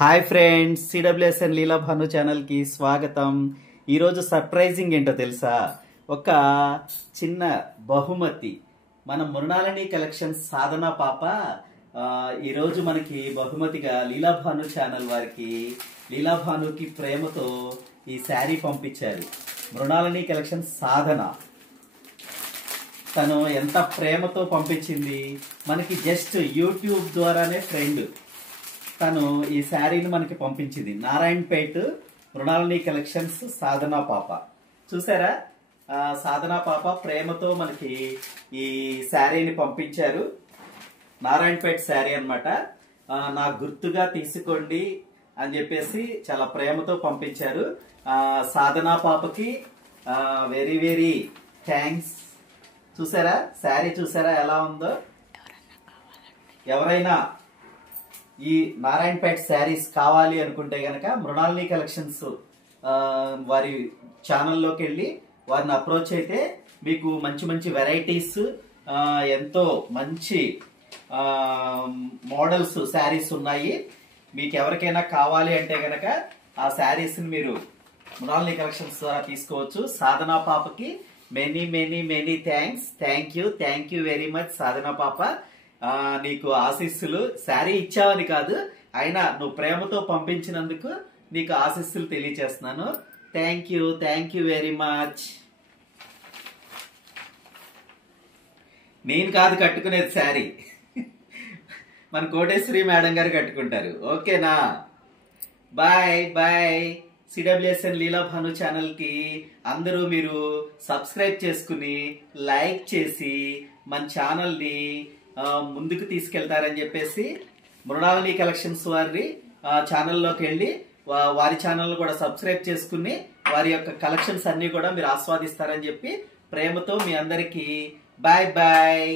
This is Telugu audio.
హాయ్ ఫ్రెండ్స్, సిడబ్ల్యూఎస్ఎన్ లీలా భాను ఛానల్కి స్వాగతం. ఈరోజు సర్ప్రైజింగ్ ఏంటో తెలుసా? ఒక చిన్న బహుమతి మన మృణాలిని కలెక్షన్స్ సాధన పాప ఈరోజు మనకి బహుమతిగా లీలా భాను ఛానల్ వారికి లీలా భానుకి ప్రేమతో ఈ శారీ పంపించారు. మృణాలిని కలెక్షన్స్ సాధన తను ఎంత ప్రేమతో పంపించింది మనకి. జస్ట్ యూట్యూబ్ ద్వారానే ఫ్రెండ్ తను ఈ శారీని మనకి పంపించింది. నారాయణపేట్ మృణాలిని కలెక్షన్స్ సాధనా పాప. చూసారా, సాధనా పాప ప్రేమతో మనకి ఈ శారీని పంపించారు. నారాయణపేట్ శారీ అన్నమాట. నాకు గుర్తుగా తీసుకోండి అని చెప్పేసి చాలా ప్రేమతో పంపించారు. సాధనా పాపకి వెరీ వెరీ థ్యాంక్స్. చూసారా శారీ, చూసారా ఎలా ఉందో? ఎవరైనా ఈ నారాయణపేట్ శారీస్ కావాలి అనుకుంటే గనక మృణాలిని కలెక్షన్స్ వారి ఛానల్లోకి వెళ్ళి వారిని అప్రోచ్ అయితే మీకు మంచి మంచి వెరైటీస్, ఎంతో మంచి మోడల్స్ శారీస్ ఉన్నాయి. మీకు ఎవరికైనా కావాలి అంటే గనక ఆ శారీస్ని మీరు మృణాలిని కలెక్షన్స్ ద్వారా తీసుకోవచ్చు. సాధనా పాపకి many many many thanks. Thank you very much Sadhana పాప. నీకు ఆశీస్సులు. శారీ ఇచ్చావని కాదు, అయినా నువ్వు ప్రేమతో పంపించినందుకు నీకు ఆశీస్సులు తెలియచేస్తున్నాను. Thank you very much. నేను కాదు కట్టుకునేది శారీ, మన కోటేశ్వరి మేడం గారు కట్టుకుంటారు. ఓకేనా? బాయ్. సిడబ్ల్యూఎస్ఎన్ లీలా భాను ఛానల్ కి అందరూ మీరు సబ్స్క్రైబ్ చేసుకుని లైక్ చేసి మన ఛానల్ ని ముందుకు తీసుకెళ్తారని చెప్పేసి మృణాలిని కలెక్షన్స్ వారి ఛానల్లోకి వెళ్ళి వారి ఛానల్ కూడా సబ్స్క్రైబ్ చేసుకుని వారి యొక్క కలెక్షన్స్ అన్ని కూడా మీరు ఆస్వాదిస్తారని చెప్పి ప్రేమతో మీ అందరికీ బాయ్.